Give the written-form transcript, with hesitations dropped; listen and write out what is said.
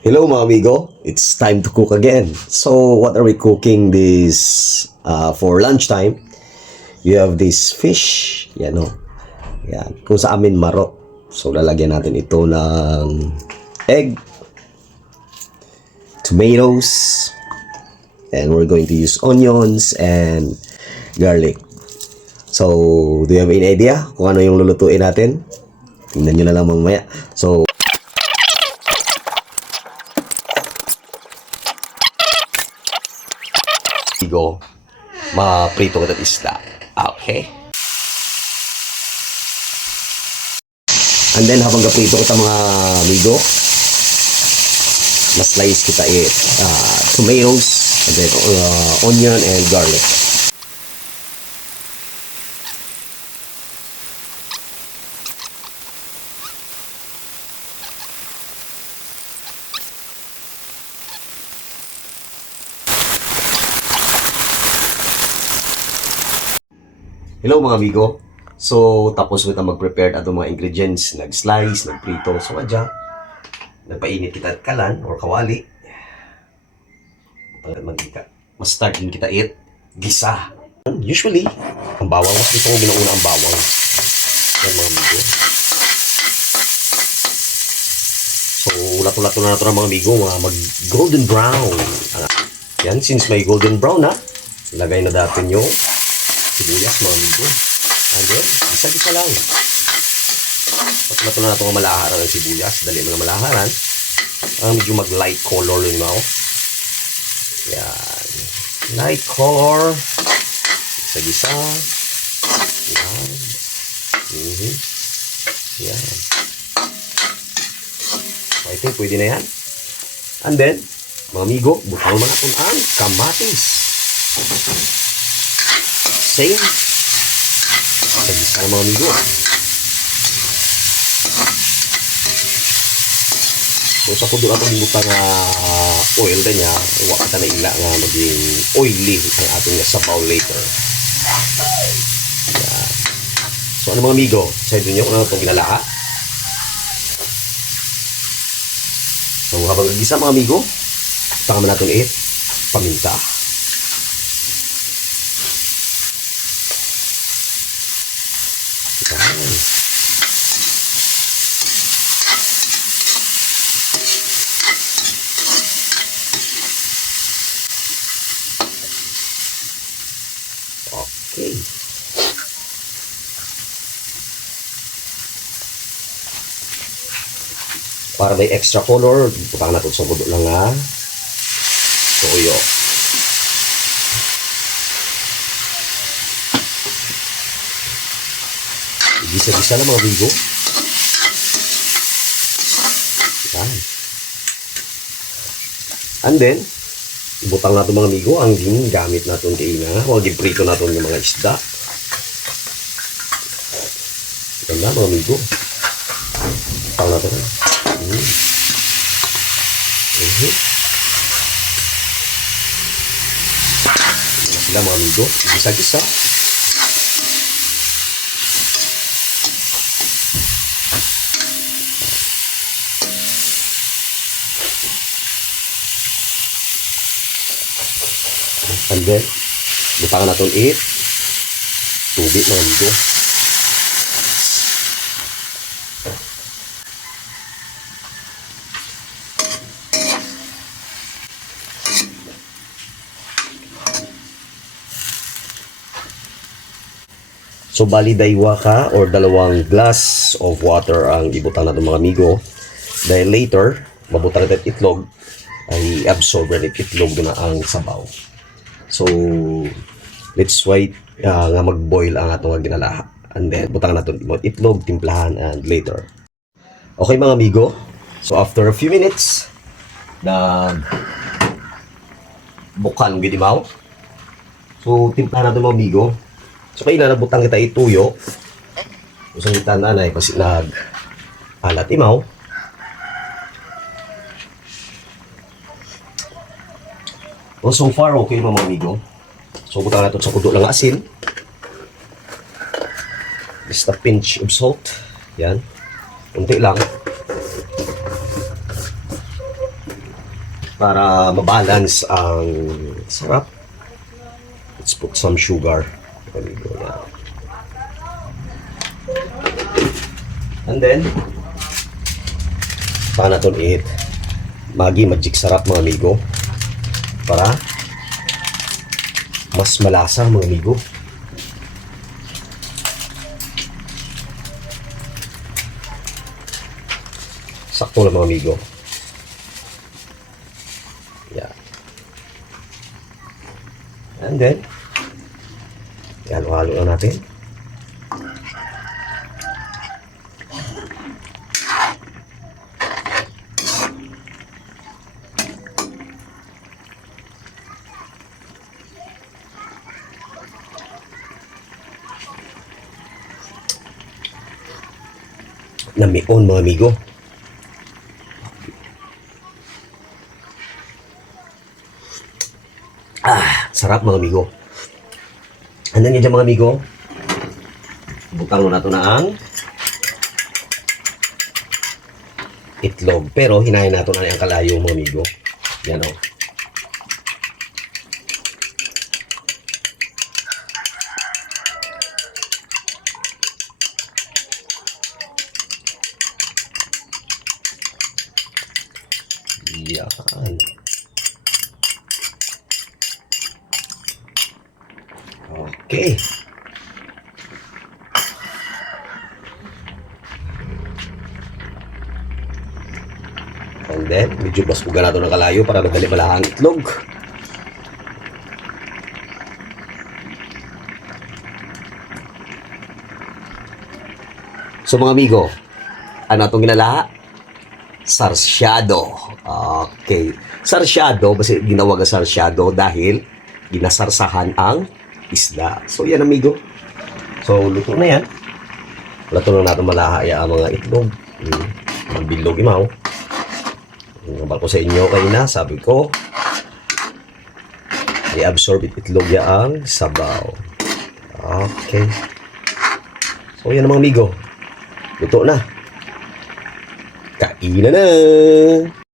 Hello mga amigo, it's time to cook again. So what are we cooking this for lunchtime? You have this fish, yan o. Yan, kung sa amin marok. So lalagyan natin ito ng egg, tomatoes, and we're going to use onions and garlic. So do you have any idea kung ano yung lulutuin natin? Tingnan nyo na lang mamaya. So amigo, ma-prito ko ng isda. Okay. And then habang gaprito ko mga amigo, na-slice kita tomatoes, and then onion and garlic. Hello mga amigo. So tapos kita mag-prepare ato mga ingredients, nag-slice, nag-prito. So adya, nagpainit kita kalan or kawali. Mas start din kita gisa. Usually, ang bawang, mas gusto kong ginauna ang bawang. Yan mga amigo. So lato-lato na nato ng mga amigo, mag-golden brown. Yan, since may golden brown na, ilagay na natin yung sibuyas mga amigo. And then, isa-isa lang. Pag na ito nga malaharan ng sibuyas, dali mo na malaharan. Medyo mag-light color yun ako. Yan. Light color. Isa-isa. Yan. Yan. So, I think pwede na yan. And then, mga amigo, butang mo na kung ang kamatis. Same. Sa mga amigo. So sa kudo atong butang oil din niya, wa ka na ila nga maging oily ang ating sabaw later. Yan. So ano mga amigo, sa inyo ano itong ginalaha? So habang nagisa mga amigo, tangan natin paminta. Okay. Para may extra color, butang natin sa kudo lang toyo. Gisa-gisa lang mga bigo. Yan. And then, ibutang natin mga amigo ang gamit natin kaina o giprito natin yung mga isda. Ganda mga amigo. Ibutang natin. Sila mga amigo. Gisa-gisa. And then, butangan natin tubig mga amigo. So, bali daywa ka or 2 glass of water ang ibutang natin mga amigo. Dahil later, mabutang natin itlog, ay absorb rin itlog na ang sabaw. So, let's wait nga mag-boil ang atong ginalaha. And then, butang natin itlog, timplahan, and later. Okay mga amigo, so after a few minutes, bukan gidimaw. So, timplahan natin mga amigo. So, kailan butang kita ituyo. Usang kita na kasi alat imaw. Well, so far, okay mga amigo. So, butang natin sa kudo lang asin. Just a pinch of salt. Yan. Unti lang. para mabalance ang sarap. Let's put some sugar. There we go now. And then, baka natin Maggi Magic Sarap mga amigo. Para mas malasa mga amigo. Sakto lang mga amigo. Yeah. And then, halo-halo na natin. Namion mga amigo. Sarap mga amigo. And then yan mga amigo, butang na ito na ang itlog. Pero hinahin natin na ang kalayo mga amigo. Yan o. Yan. Okay. And then, medyo baspugan natin ng kalayo para madali malahang itlog. So mga amigo, ano itong ginalaha? Sarsyado. Okay. Sarsyado, kasi ginawag ang sarsyado dahil ginasarsahan ang isda. So yan amigo. So luto na yan. Luto na natin malahaya ang mga itlog. Ang bilog imaw. Nabal ko sa inyo kanina, sabi ko i-absorb itlog ya ang sabaw. Okay. So yan mga amigo. Luto na. Kainan na.